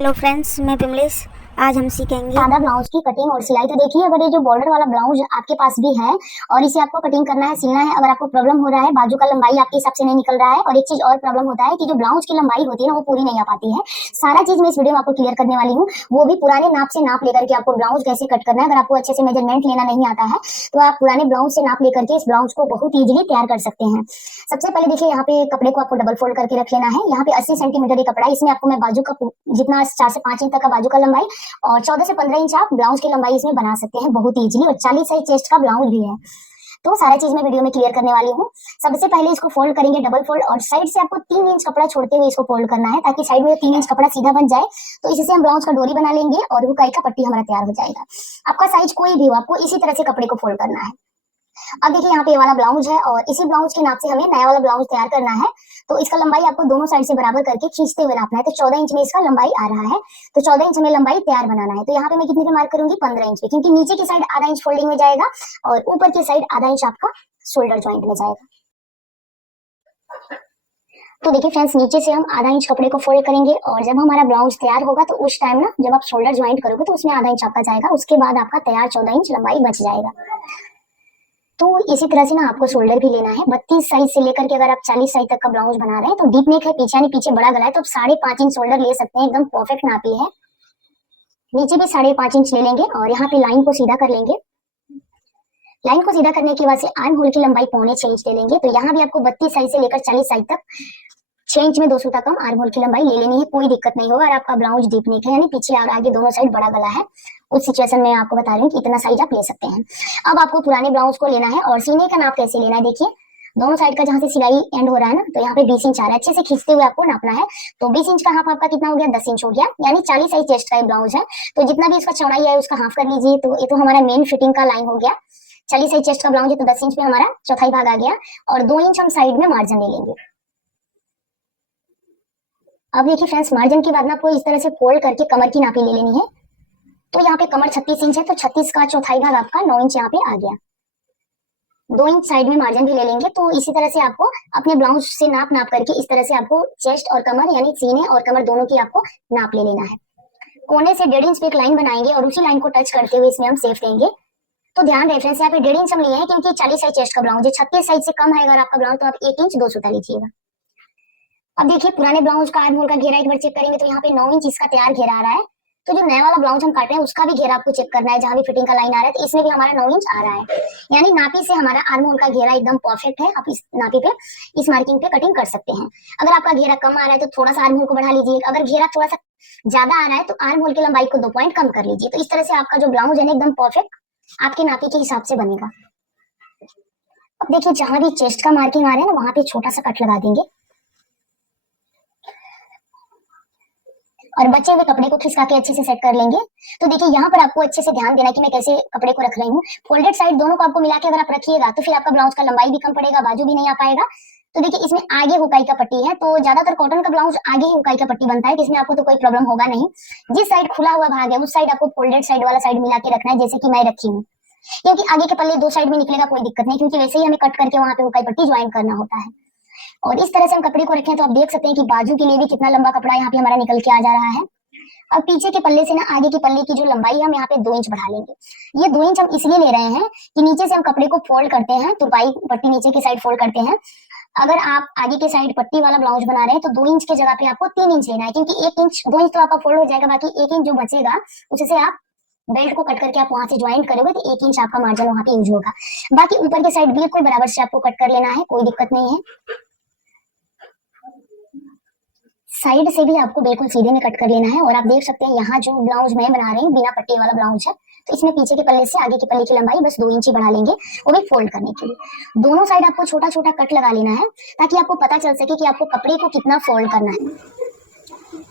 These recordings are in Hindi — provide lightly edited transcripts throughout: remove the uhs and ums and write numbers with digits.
हेलो फ्रेंड्स, मैं विमलेश। आज हम सीखेंगे सादा ब्लाउज की कटिंग और सिलाई। तो देखिए, अगर ये जो बॉर्डर वाला ब्लाउज आपके पास भी है और इसे आपको कटिंग करना है, सिलना है, अगर आपको प्रॉब्लम हो रहा है, बाजू का लंबाई आपके हिसाब से नहीं निकल रहा है, और एक चीज और प्रॉब्लम होता है कि जो ब्लाउज की लंबाई होती है ना, वो पूरी नहीं आ पाती है। सारा चीज मैं इस वीडियो में आपको क्लियर करने वाली हूँ, वो भी पुराने नाप से नाप लेकर के आपको ब्लाउज कैसे कट करना है। अगर आपको अच्छे से मेजरमेंट लेना नहीं आता है तो आप पुराने ब्लाउज से नाप लेकर के इस ब्लाउज को बहुत ईजिली तैयार कर सकते हैं। सबसे पहले देखिए, यहाँ पे कपड़े को आपको डबल फोल्ड करके रख लेना है। यहाँ पे 80 सेंटीमीटर का कपड़ा है, इसमें आपको मैं बाजू का जितना 4 से 5 इंच तक का बाजू का लंबाई और 14 से 15 इंच आप ब्लाउज की लंबाई इसमें बना सकते हैं बहुत इजीली, और 40 साइज चेस्ट का ब्लाउज भी है। तो सारा चीज मैं वीडियो में क्लियर करने वाली हूँ। सबसे पहले इसको फोल्ड करेंगे डबल फोल्ड, और साइड से आपको 3 इंच कपड़ा छोड़ते हुए इसको फोल्ड करना है, ताकि साइड में 3 इंच कपड़ा सीधा बन जाए। तो इससे हम ब्लाउज का डोरी बना लेंगे और हुकाई का पट्टी हमारा तैयार हो जाएगा। आपका साइज कोई भी हो, आपको इसी तरह से कपड़े को फोल्ड करना है। अब देखिए, यहाँ पे ये वाला ब्लाउज है और इसी ब्लाउज के नाप से हमें नया वाला ब्लाउज तैयार करना है। तो इसका लंबाई आपको दोनों साइड से बराबर करके खींचते हुए नापना है। तो 14 इंच में इसका लंबाई आ रहा है, तो 14 इंच में लंबाई तैयार बनाना है। तो यहाँ पे मैं कितने पे मार्क करूंगी, 15 इंच पे, क्योंकि नीचे की साइड आधा इंच फोल्डिंग में जाएगा और ऊपर की साइड आधा इंच आपका शोल्डर ज्वाइंट में जाएगा। तो देखिए फ्रेंड्स, नीचे से हम आधा इंच कपड़े को फोल्ड करेंगे, और जब हमारा ब्लाउज तैयार होगा तो उस टाइम ना, जब आप शोल्डर ज्वाइंट करोगे तो उसमें आधा इंच आपका जाएगा। उसके बाद आपका तैयार 14 इंच लंबाई बच जाएगा। तो इसी तरह से ना आपको शोल्डर भी लेना है 32 साइज से लेकर के, अगर आप 40 साइज तक का ब्लाउज बना रहे हैं तो डीप नेक है, पीछे यानी पीछे बड़ा गला है, तो 5.5 इंच शोल्डर ले सकते हैं, एकदम परफेक्ट नापी है। नीचे भी 5.5 इंच ले लेंगे और यहाँ पे लाइन को सीधा कर लेंगे। लाइन को सीधा करने के बाद से आर्म होल की लंबाई 1.25 इंच ले लेंगे। तो यहाँ भी आपको 32 साइज से लेकर 40 साइज तक 6 इंच में 2 सूता कम आर्म होल की लंबाई ले लेनी है, कोई दिक्कत नहीं होगा। और आपका ब्लाउज डीप नेक है, यानी पीछे और आगे दोनों साइड बड़ा गला है, उस सिचुएशन में आपको बता रही हूँ कि इतना साइज आप ले सकते हैं। अब आपको पुराने ब्लाउज को लेना है और सीने का नाप कैसे लेना है, देखिए दोनों साइड का जहां से सिलाई एंड हो रहा है ना, तो यहाँ पे 20 इंच आ रहा है, अच्छे से खींचते हुए आपको नापना है। तो 20 इंच का हाफ आपका कितना हो गया, 10 इंच हो गया, यानी 40 साइज चेस्ट का ब्लाउज है। तो जितना भी इसका चौड़ाई है उसका हाफ कर लीजिए। तो ये तो हमारा मेन फिटिंग का लाइन हो गया। 40 साइज चेस्ट का ब्लाउज है तो 10 इंच में हमारा चौथाई भाग आ गया, और 2 इंच हम साइड में मार्जिन ले लेंगे। अब देखिए फ्रेंड्स, मार्जिन के बाद ना आपको इस तरह से फोल्ड करके कमर की नापी ले लेनी है। तो यहाँ पे कमर 36 इंच है, तो 36 का चौथाई भाग आपका 9 इंच यहाँ पे आ गया। 2 इंच साइड में मार्जिन भी ले लेंगे। तो इसी तरह से आपको अपने ब्लाउज से नाप नाप करके इस तरह से आपको चेस्ट और कमर, यानी सीने और कमर दोनों की आपको नाप ले लेना है। कोने से 1.5 इंच पे एक लाइन बनाएंगे और उसी लाइन को टच करते हुए इसमें हम सेफ देंगे। तो ध्यान रहे फ्रेंड्स, यहाँ पे 1.5 इंच हम लिए हैं क्योंकि 40 साइज चेस्ट का ब्लाउज है। 36 साइज से कम है अगर आपका ब्लाउज तो आप 1 इंच 2 सूता लीजिएगा। अब देखिए, पुराने ब्लाउज का आर्म होल का घेरा एक बार चेक करेंगे तो यहाँ पे 9 इंच इसका तैयार घेरा आ रहा है। तो जो नया वाला ब्लाउज हम काटे हैं उसका भी घेरा आपको चेक करना है, जहां भी फिटिंग का लाइन आ रहा है तो इसमें भी हमारा 9 इंच आ रहा है, यानी नापी से हमारा आर्म होल का घेरा एकदम परफेक्ट है। आप इस नापी पे, इस मार्किंग पे कटिंग कर सकते हैं। अगर आपका घेरा कम आ रहा है तो थोड़ा सा आर्म होल को बढ़ा लीजिए, अगर घेरा थोड़ा सा ज्यादा आ रहा है तो आर्म होल की लंबाई को 2 पॉइंट कम कर लीजिए। तो इस तरह से आपका जो ब्लाउज है ना, एकदम परफेक्ट आपके नापी के हिसाब से बनेगा। अब देखिए, जहां भी चेस्ट का मार्किंग आ रहा है ना, वहां पे छोटा सा कट लगा देंगे और बचे हुए कपड़े को खिसका के अच्छे से सेट कर लेंगे। तो देखिए, यहाँ पर आपको अच्छे से ध्यान देना है कि मैं कैसे कपड़े को रख रही हूँ। फोल्डेड साइड दोनों को आपको मिला के अगर आप रखिएगा तो फिर आपका ब्लाउज का लंबाई भी कम पड़ेगा, बाजू भी नहीं आ पाएगा। तो देखिए, इसमें आगे हुकाई का पट्टी है, तो ज्यादातर कॉटन का ब्लाउज आगे ही हुकाई का पट्टी बनता है, जिसमें आपको तो कोई प्रॉब्लम होगा नहीं। जिस साइड खुला हुआ भाग है उस साइड आपको फोल्डेड साइड वाला साइड मिला के रखना है, जैसे कि मैं रखी हूँ, क्योंकि आगे के पल्ले 2 साइड में निकलेगा कोई दिक्कत नहीं, क्योंकि वैसे ही हमें कट करके वहां पे हुकाई पट्टी ज्वाइन करना होता है। और इस तरह से हम कपड़े को रखें तो आप देख सकते हैं कि बाजू के लिए भी कितना लंबा कपड़ा यहाँ पे हमारा निकल के आ जा रहा है। अब पीछे के पल्ले से ना आगे के पल्ले की जो लंबाई है हम यहाँ पे 2 इंच बढ़ा लेंगे। ये 2 इंच हम इसलिए ले रहे हैं कि नीचे से हम कपड़े को फोल्ड करते हैं, तुरपाई पट्टी नीचे की साइड फोल्ड करते हैं। अगर आप आगे के साइड पट्टी वाला ब्लाउज बना रहे हैं तो 2 इंच की जगह पे आपको 3 इंच लेना है, क्योंकि 1 इंच 2 इंच तो आपका फोल्ड हो जाएगा, बाकी 1 इंच जो बचेगा उससे आप बेल्ट को कट करके आप वहां से ज्वाइन करोगे तो 1 इंच आपका मार्जिन वहां पे यूज होगा। बाकी ऊपर के साइड बिल्कुल बराबर से आपको कट कर लेना है, कोई दिक्कत नहीं है। साइड से भी आपको बिल्कुल सीधे में कट कर लेना है। और आप देख सकते हैं यहाँ जो ब्लाउज मैं बना रही हूँ बिना पट्टी वाला ब्लाउज है, तो इसमें पीछे के पल्ले से आगे के पल्ले की लंबाई बस 2 इंच ही बढ़ा लेंगे, वो भी फोल्ड करने के लिए। दोनों साइड आपको छोटा छोटा कट लगा लेना है, ताकि आपको पता चल सके कि आपको कपड़े को कितना फोल्ड करना है।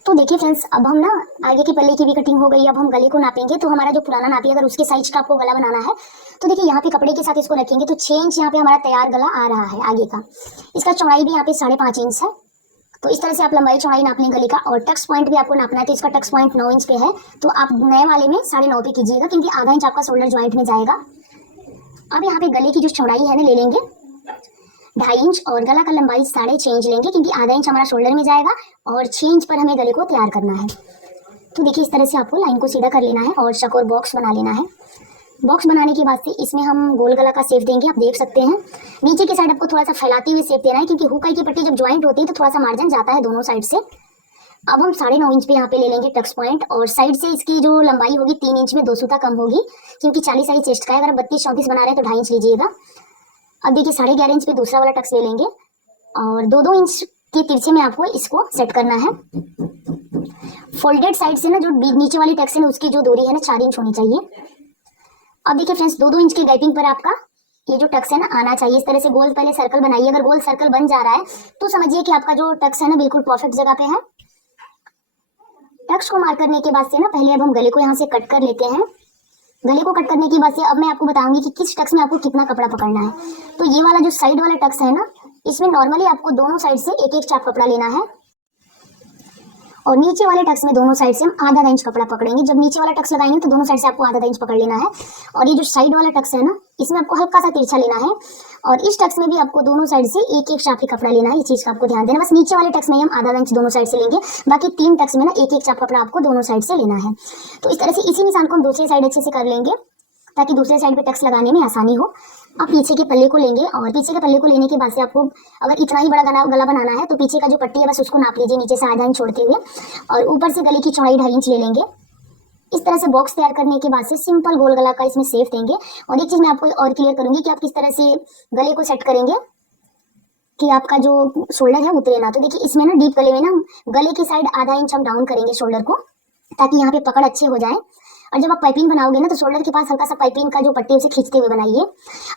तो देखिए फ्रेंड्स, अब हम ना आगे की पल्ले की भी कटिंग हो गई। अब हम गले को नापेंगे। तो हमारा जो पुराना नापी अगर उसके साइज का आपको गला बनाना है तो देखिए, यहाँ पे कपड़े के साथ इसको रखेंगे तो 6 इंच यहाँ पे हमारा तैयार गला आ रहा है आगे का। इसका चौड़ाई भी यहाँ पे 5.5 इंच है। तो इस तरह से आप लंबाई चौड़ाई नाप लें गले का। और टक्स पॉइंट भी आपको नापना है, तो इसका टक्स पॉइंट 9 इंच पे है, तो आप नए वाले में 9.5 पे कीजिएगा, क्योंकि आधा इंच आपका शोल्डर ज्वाइंट में जाएगा। अब यहाँ पे गले की जो चौड़ाई है ना, ले लेंगे 2.5 इंच, और गला का लंबाई 6.5 इंच लेंगे, क्योंकि आधा इंच हमारा शोल्डर में जाएगा और 6 इंच पर हमें गले को तैयार करना है। तो देखिए इस तरह से आपको लाइन को सीधा कर लेना है और चौकोर बॉक्स बना लेना है। बॉक्स बनाने के बाद से इसमें हम गोल गला का शेप देंगे, आप देख सकते हैं। नीचे की साइड आपको थोड़ा सा फैलाते हुए शेप देना है, क्योंकि हुकाई की पट्टी जब ज्वाइंट होती है तो थोड़ा सा मार्जिन जाता है दोनों साइड से। अब हम 9.5 इंच पे यहाँ पे ले लेंगे टक्स पॉइंट, और साइड से इसकी जो लंबाई होगी 3 इंच में 2 सूता कम होगी, क्योंकि 40 साइज चेस्ट का है। अगर आप 32-34 बना रहे हैं तो 2.5 इंच लीजिएगा। अब देखिए 11.5 इंच पे दूसरा वाला टक्स ले लेंगे, और 2-2 इंच के तिरछे में आपको इसको सेट करना है। फोल्डेड साइड से ना जो नीचे वाली टक्स है ना, उसकी जो दूरी है ना 4 इंच होनी चाहिए। अब देखिए फ्रेंड्स 2-2 इंच के गैपिंग पर आपका ये जो टक्स है ना आना चाहिए। इस तरह से गोल पहले सर्कल बनाइए। अगर गोल सर्कल बन जा रहा है तो समझिए कि आपका जो टक्स है ना बिल्कुल परफेक्ट जगह पे है। टक्स को मार्क करने के बाद से ना पहले अब हम गले को यहाँ से कट कर लेते हैं। गले को कट करने के बाद से अब मैं आपको बताऊंगी कि किस टक्स में आपको कितना कपड़ा पकड़ना है। तो ये वाला जो साइड वाला टक्स है ना, इसमें नॉर्मली आपको दोनों साइड से एक एक चाप कपड़ा लेना है, और नीचे वाले टक्स में दोनों साइड से हम आधा इंच कपड़ा पकड़ेंगे। जब नीचे वाला टक्स लगाएंगे तो दोनों साइड से आपको आधा इंच पकड़ लेना है। और ये जो साइड वाला टक्स है ना, इसमें आपको हल्का सा तिरछा लेना है, और इस टक्स में भी आपको दोनों साइड से एक एक चाप ही कपड़ा लेना है। ये चीज का आपको ध्यान देना। बस नीचे वाले टक्स में हम आधा इंच दोनों साइड से लेंगे, बाकी 3 टक्स में ना एक एक चाप कपड़ा आपको दोनों साइड से लेना है। तो इस तरह से इसी निशान को हम दूसरी साइड अच्छे से कर लेंगे, ताकि दूसरे साइड पे टक्स लगाने में आसानी हो। अब पीछे के पल्ले को लेंगे, और पीछे के पल्ले को लेने के बाद से आपको अगर इतना ही बड़ा गला बनाना है तो पीछे का जो पट्टी है बस उसको नाप लीजिए नीचे से आधा इंच छोड़ते हुए, और ऊपर से गले की चौड़ाई 2.5 इंच ले लेंगे। इस तरह से बॉक्स तैयार करने के बाद से सिंपल गोल गला का इसमें शेप देंगे। और एक चीज मैं आपको और क्लियर करूंगी कि आप किस तरह से गले को सेट करेंगे कि आपका जो शोल्डर है उतरे ना। तो देखिए इसमें ना डीप गले में ना गले की साइड आधा इंच हम डाउन करेंगे शोल्डर को, ताकि यहाँ पे पकड़ अच्छे हो जाए। और जब आप पाइपिंग बनाओगे ना तो शोल्डर के पास हल्का सा पाइपिंग का जो पट्टी है उसे खींचते हुए बनाइए।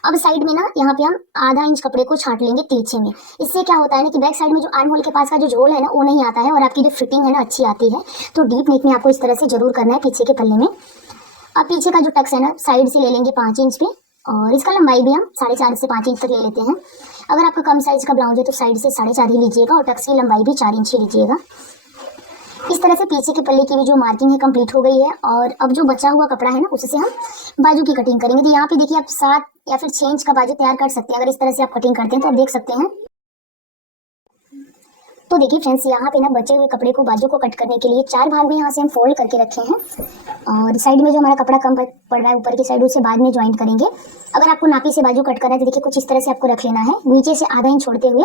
अब साइड में ना यहाँ पे हम आधा इंच कपड़े को छांट लेंगे तिरछे में। इससे क्या होता है ना कि बैक साइड में जो आर्म होल के पास का जो झोल है ना वो नहीं आता है, और आपकी जो फिटिंग है ना अच्छी आती है। तो डीप नेक में आपको इस तरह से जरूर करना है पीछे के पल्ले में। अब पीछे का जो टक्स है ना साइड से ले लेंगे 5 इंच पे, और इसका लंबाई भी हम 4.5 से 5 इंच तक ले लेते हैं। अगर आपका कम साइज का ब्लाउज है तो साइड से 4.5 ही लीजिएगा, और टक्स की लंबाई भी 4 इंच ही लीजिएगा। इस तरह से पीछे के पल्ले की भी जो मार्किंग है कंप्लीट हो गई है। और अब जो बचा हुआ कपड़ा है ना उससे हम बाजू की कटिंग करेंगे। तो यहाँ पे देखिए आप 7 या फिर 6 इंच का बाजू तैयार कर सकते हैं। अगर इस तरह से आप कटिंग करते हैं तो आप देख सकते हैं। तो देखिए फ्रेंड्स यहाँ पे ना बचे हुए कपड़े को बाजू को कट करने के लिए 4 भाग में यहाँ से हम फोल्ड करके रखे हैं, और साइड में जो हमारा कपड़ा कम पड़ रहा है ऊपर की साइड उसे बाद में ज्वाइंट करेंगे। अगर आपको नापी से बाजू कट करना है तो देखिए कुछ इस तरह से आपको रख लेना है, नीचे से आधा इंच छोड़ते हुए,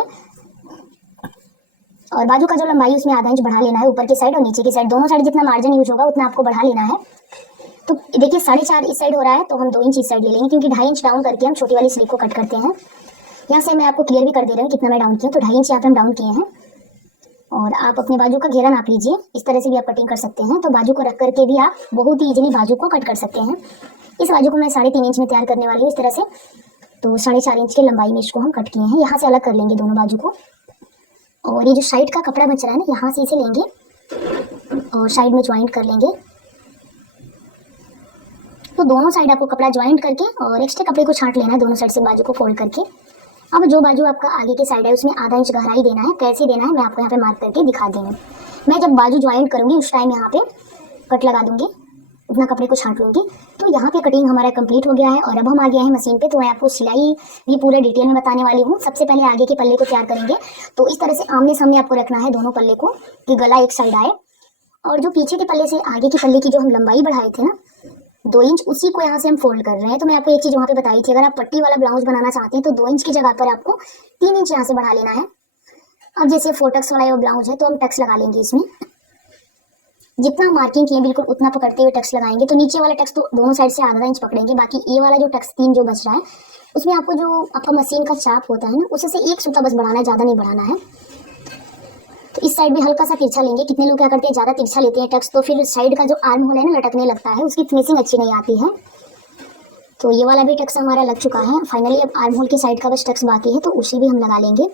और बाजू का जो लंबाई उसमें आधा इंच बढ़ा लेना है ऊपर की साइड और नीचे की साइड, दोनों साइड जितना मार्जिन यूज होगा उतना आपको बढ़ा लेना है। तो देखिए 4.5 इस साइड हो रहा है तो हम 2 इंच इस साइड ले लेंगे, क्योंकि 2.5 इंच डाउन करके हम छोटी वाली स्लीव को कट करते हैं। यहाँ से मैं आपको क्लियर भी कर दे रहा हूँ कितना मैं डाउन किया, तो 2.5 इंच यहाँ पे हम डाउन किए हैं। और आप अपने बाजू का घेरा नाप लीजिए, इस तरह से भी आप कटिंग कर सकते हैं। तो बाजू को रख करके भी आप बहुत ही इजीली बाजू को कट कर सकते हैं। इस बाजू को मैं 3.5 इंच में तैयार करने वाली हूँ इस तरह से। तो 4.5 इंच की लंबाई में इसको हम कट किए हैं। यहाँ से अलग कर लेंगे दोनों बाजू को, और ये जो साइड का कपड़ा बच रहा है ना यहाँ से इसे लेंगे और साइड में ज्वाइंट कर लेंगे। तो दोनों साइड आपको कपड़ा ज्वाइंट करके और एक्स्ट्रा कपड़े को छांट लेना है दोनों साइड से बाजू को फोल्ड करके। अब जो बाजू आपका आगे की साइड है उसमें आधा इंच गहराई देना है। कैसे देना है मैं आपको यहाँ पे मार्क करके दिखा दूँगी। मैं जब बाजू ज्वाइंट करूँगी उस टाइम यहाँ पे कट लगा दूँगी, उतना कपड़े को छांट लूँगी। तो यहाँ पे कटिंग हमारा कंप्लीट हो गया है और अब हम आ गए हैं मशीन पे। तो मैं आपको सिलाई भी पूरे डिटेल में बताने वाली हूँ। सबसे पहले आगे के पल्ले को तैयार करेंगे। तो इस तरह से आमने सामने आपको रखना है दोनों पल्ले को कि गला एक साइड आए, और जो पीछे के पल्ले से आगे के पल्ले की जो हम लंबाई बढ़ाए थे ना 2 इंच, उसी को यहाँ से हम फोल्ड कर रहे हैं। तो मैं आपको एक चीज़ वहाँ पे बताई थी, अगर आप पट्टी वाला ब्लाउज बनाना चाहते हैं तो 2 इंच की जगह पर आपको 3 इंच यहाँ से बढ़ा लेना है। अब जैसे 4 टक्स वाला ब्लाउज है तो हम टक्स लगा लेंगे इसमें, जितना मार्किंग किए बिल्कुल उतना पकड़ते हुए टक्स लगाएंगे। तो नीचे वाला टक्स तो दोनों साइड से आधा इंच पकड़ेंगे, बाकी ये वाला जो टक्स 3 जो बच रहा है उसमें आपको जो आपका मशीन का चाप होता है ना उससे एक सूता बस बढ़ाना है, ज़्यादा नहीं बढ़ाना है। तो इस साइड में हल्का सा तिरछा लेंगे। कितने लोग क्या करते हैं ज़्यादा तिरछा लेते हैं टक्स, तो फिर साइड का जो आर्म होल है ना लटकने लगता है, उसकी फिनिशिंग अच्छी नहीं आती है। तो ये वाला भी टक्स हमारा लग चुका है फाइनली। अब आर्म होल के साइड का बस टक्स बाकी है तो उसे भी हम लगा लेंगे।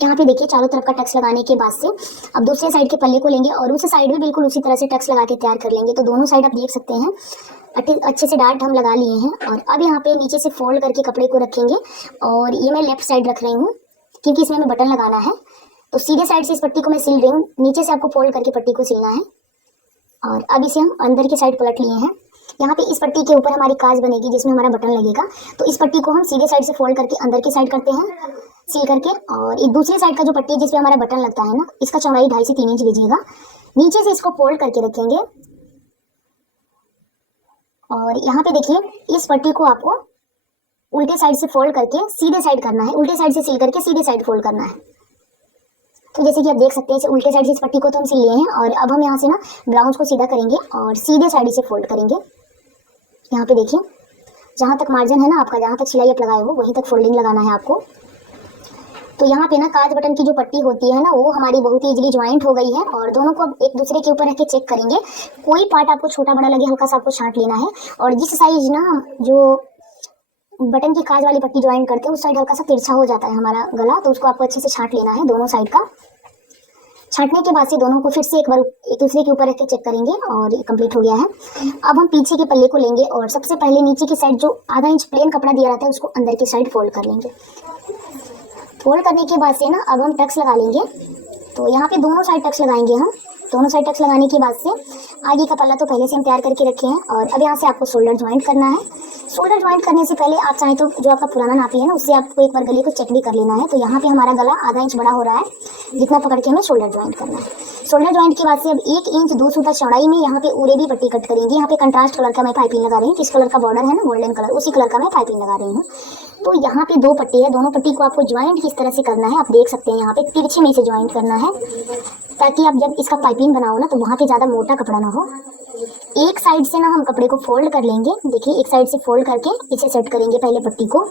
यहाँ पे देखिए चारों तरफ का टक्स लगाने के बाद से अब दूसरे साइड के पल्ले को लेंगे और उस साइड भी बिल्कुल उसी तरह से टक्स लगा के तैयार कर लेंगे। तो दोनों साइड आप देख सकते हैं अच्छे से डार्ट हम लगा लिए हैं। और अब यहाँ पे नीचे से फोल्ड करके कपड़े को रखेंगे, और ये मैं लेफ्ट साइड रख रही हूँ क्योंकि इसमें हमें बटन लगाना है। तो सीधे साइड से इस पट्टी को मैं सिल रही हूँ, नीचे से आपको फोल्ड करके पट्टी को सिलना है। और अब इसे हम अंदर की साइड पलट लिए हैं। यहाँ पे इस पट्टी के ऊपर हमारी काज बनेगी जिसमें हमारा बटन लगेगा। तो इस पट्टी को हम सीधे साइड से फोल्ड करके अंदर की साइड करते हैं। सील करके, और एक दूसरी साइड का जो पट्टी है जिसपे हमारा बटन लगता है ना, इसका चौड़ाई 2.5 से 3 इंच लीजिएगा। नीचे से इसको फोल्ड करके रखेंगे और यहाँ पे देखिए इस पट्टी को आपको उल्टे साइड से फोल्ड करके सीधे साइड करना है, उल्टे साइड से सील करके सीधे साइड फोल्ड करना है। तो जैसे कि आप देख सकते हैं इसे उल्टे साइड से इस पट्टी को तो हम सिल लिए हैं, और अब हम यहाँ से ना ब्लाउज को सीधा करेंगे और सीधे साइड से फोल्ड करेंगे। यहाँ पे देखिए जहाँ तक मार्जिन है ना आपका, जहाँ तक सिलाई आप लगाए हो वहीं तक फोल्डिंग लगाना है आपको। तो यहाँ पे ना काज बटन की जो पट्टी होती है ना वो हमारी बहुत ही इजीली ज्वाइंट हो गई है, और दोनों को अब एक दूसरे के ऊपर रख के चेक करेंगे। कोई पार्ट आपको छोटा बड़ा लगे हल्का सा आपको छांट लेना है, और जिस साइज ना जो बटन की काज वाली पट्टी ज्वाइन करते हैं उस साइड हल्का सा तिरछा हो जाता है हमारा गला, तो उसको आपको अच्छे से छांट लेना है दोनों साइड का। छांटने के बाद से दोनों को फिर से एक बार एक दूसरे के ऊपर रख के चेक करेंगे, और ये कंप्लीट हो गया है। अब हम पीछे के पल्ले को लेंगे और सबसे पहले नीचे की साइड जो आधा इंच प्लेन कपड़ा दिया रहता है उसको अंदर की साइड फोल्ड कर लेंगे। फोल्ड करने के बाद से ना अब हम टक्स लगा लेंगे। तो यहाँ पे दोनों साइड टक्स लगाएंगे हम। दोनों साइड टक्स लगाने के बाद से आगे का पल्ला तो पहले से हम तैयार करके रखे हैं, और अब यहाँ से आपको शोल्डर ज्वाइंट करना है। शोल्डर ज्वाइंट करने से पहले आप चाहें तो जो आपका पुराना नापी है ना उससे आपको एक बार गले को चेक भी कर लेना है। तो यहाँ पे हमारा गला आधा इंच बड़ा हो रहा है, जितना पकड़ के हमें शोल्डर ज्वाइंट करना है। शोल्डर ज्वाइंट के बाद से अब 1 इंच 2 सूता चौड़ाई में यहाँ पे उरे भी पट्टी कट करेंगे। यहाँ पे कंट्रास्ट कलर का मैं पाइपिंग लगा रही हूँ, किस कलर का बॉर्डर है ना गोल्डन कलर, उसी कलर का मैं पाइपिंग लगा रही हूँ। तो यहाँ पे 2 पट्टी है, दोनों पट्टी को आपको ज्वाइंट किस तरह से करना है आप देख सकते हैं। यहाँ पे तिरछे में से ज्वाइंट करना है ताकि आप जब इसका पाइपिंग बनाओ ना तो वहाँ पे ज़्यादा मोटा कपड़ा ना हो। एक साइड से ना हम कपड़े को फोल्ड कर लेंगे। देखिए एक साइड से फोल्ड करके इसे सेट करेंगे पहले पट्टी को,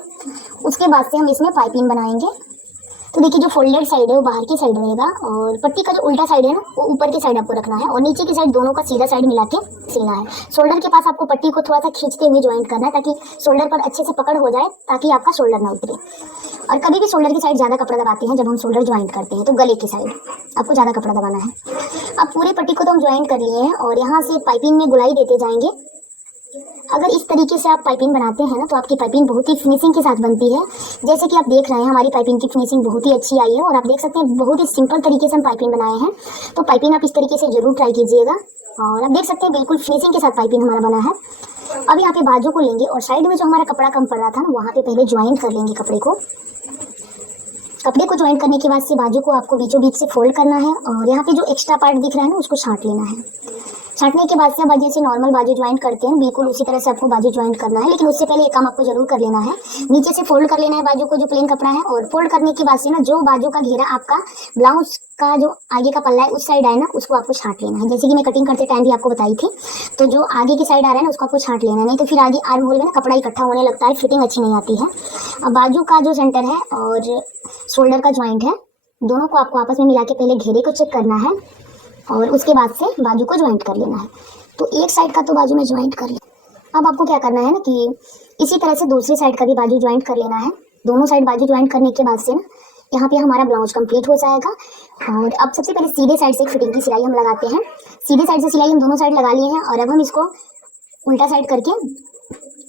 उसके बाद से हम इसमें पाइपिंग बनाएंगे। तो देखिए जो फोल्डेड साइड है वो बाहर की साइड रहेगा, और पट्टी का जो उल्टा साइड है ना वो ऊपर की साइड आपको रखना है, और नीचे की साइड दोनों का सीधा साइड मिला के सिलना है। शोल्डर के पास आपको पट्टी को थोड़ा सा खींचते हुए ज्वाइंट करना है ताकि शोल्डर पर अच्छे से पकड़ हो जाए, ताकि आपका शोल्डर ना उतरे। और कभी भी शोल्डर की साइड ज़्यादा कपड़ा दबाते हैं जब हम शोल्डर ज्वाइंट करते हैं, तो गले की साइड आपको ज़्यादा कपड़ा दबाना है। अब पूरी पट्टी को तो हम ज्वाइंट कर लिए हैं, और यहाँ से पाइपिंग में गुलाई देते जाएंगे। अगर इस तरीके से आप पाइपिंग बनाते हैं ना तो आपकी पाइपिंग बहुत ही फिनिशिंग के साथ बनती है। जैसे कि आप देख रहे हैं हमारी पाइपिंग की फिनिशिंग बहुत ही अच्छी आई है, और आप देख सकते हैं बहुत ही सिंपल तरीके से हम पाइपिंग बनाए हैं। तो पाइपिंग आप इस तरीके से जरूर ट्राई कीजिएगा, और आप देख सकते हैं बिल्कुल फिनिशिंग के साथ पाइपिंग हमारा बना है। अब यहाँ पे बाजू को लेंगे, और साइड में जो हमारा कपड़ा कम पड़ रहा था ना वहाँ पे पहले ज्वाइंट कर लेंगे कपड़े को। कपड़े को ज्वाइंट करने के बाद से बाजू को आपको बीचों बीच से फोल्ड करना है, और यहाँ पे जो एक्स्ट्रा पार्ट दिख रहा है ना उसको छांट लेना है। छांटने के बाद से अब जैसे नॉर्मल बाजू ज्वाइंट करते हैं बिल्कुल उसी तरह से आपको बाजू ज्वाइंट करना है, लेकिन उससे पहले एक काम आपको जरूर कर लेना है। नीचे से फोल्ड कर लेना है बाजू को, जो प्लेन कपड़ा है, और फोल्ड करने के बाद से ना जो बाजू का घेरा आपका ब्लाउज का जो आगे का पल्ला है उस साइड आए ना उसको आपको छांट लेना है। जैसे कि मैं कटिंग करते टाइम भी आपको बताई थी, तो जो आगे की साइड आ रहा है ना उसको आपको छांट लेना है, नहीं तो फिर आगे आर्म होल में ना कपड़ा इकट्ठा होने लगता है, फिटिंग अच्छी नहीं आती है। अब बाजू का जो सेंटर है और शोल्डर का ज्वाइंट है दोनों को आपको आपस में मिला के पहले घेरे को चेक करना है, और उसके बाद से बाजू को ज्वाइंट कर लेना है। तो एक साइड का तो बाजू में ज्वाइंट कर लिया। अब आपको क्या करना है ना कि इसी तरह से दूसरी साइड का भी बाजू ज्वाइंट कर लेना है। दोनों साइड बाजू ज्वाइंट करने के बाद से ना यहाँ पे हमारा ब्लाउज कंप्लीट हो जाएगा। और अब सबसे पहले सीधे साइड से एक फिटिंग की सिलाई हम लगाते हैं। सीधे साइड से सिलाई हम दोनों साइड लगा लिए हैं, और अब हम इसको उल्टा साइड करके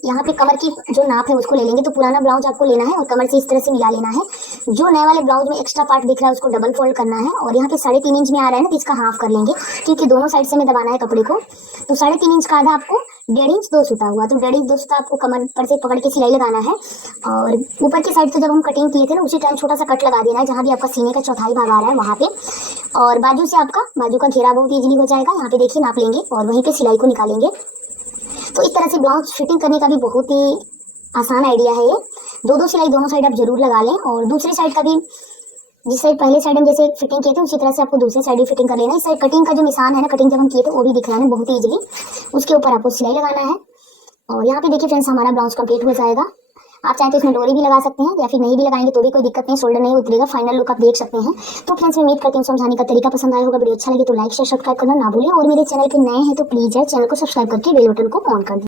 यहाँ पे कमर की जो नाप है उसको ले लेंगे। तो पुराना ब्लाउज आपको लेना है और कमर से इस तरह से मिला लेना है। जो नए वाले ब्लाउज में एक्स्ट्रा पार्ट दिख रहा है उसको डबल फोल्ड करना है, और यहाँ पे 3.5 इंच में आ रहा है ना तो इसका हाफ कर लेंगे, क्योंकि दोनों साइड से हमें दबाना है कपड़े को। तो 3.5 इंच का आधा आपको 1.5 इंच 2 सूता हुआ, तो 1.5 इंच 2 सूता आपको कमर पर से पकड़ के सिलाई लगाना है। और ऊपर की साइड तो जब हम कटिंग किए थे ना उसी टाइम छोटा सा कट लगा देना है जहाँ भी आपका सीने का चौथाई भाग आ रहा है वहाँ पे, और बाजू से आपका बाजू का घेरा बहुत ईजिली हो जाएगा। यहाँ पे देखिए नाप लेंगे और वहीं पे सिलाई को निकालेंगे। तो इस तरह से ब्लाउज फिटिंग करने का भी बहुत ही आसान आइडिया है ये। 2 सिलाई दोनों साइड आप जरूर लगा लें, और दूसरी साइड का भी जिस साइड पहले साइड हम जैसे फिटिंग किए थे उसी तरह से आपको दूसरी साइड भी फिटिंग कर लेना है। इस साइड कटिंग का जो निशान है ना, कटिंग जब हम किए थे वो भी दिख रहा है बहुत ईजिली, उसके ऊपर आपको सिलाई लगाना है। और यहाँ पे देखिए फ्रेंड्स हमारा ब्लाउज कंप्लीट हो जाएगा। आप चाहें तो इसमें डोरी भी लगा सकते हैं, या फिर नहीं भी लगाएंगे तो भी कोई दिक्कत नहीं, शोल्डर नहीं उतरेगा, फाइनल लुक आप देख सकते हैं। तो फ्रेंड्स मैं उम्मीद करती हूँ समझाने का तरीका पसंद आया होगा। वीडियो अच्छा लगे तो लाइक शेयर सब्सक्राइब करना ना भूलें, और मेरे चैनल पे नए हैं तो प्लीज़ चैनल को सब्सक्राइब करके बेल बटन को ऑन कर दें।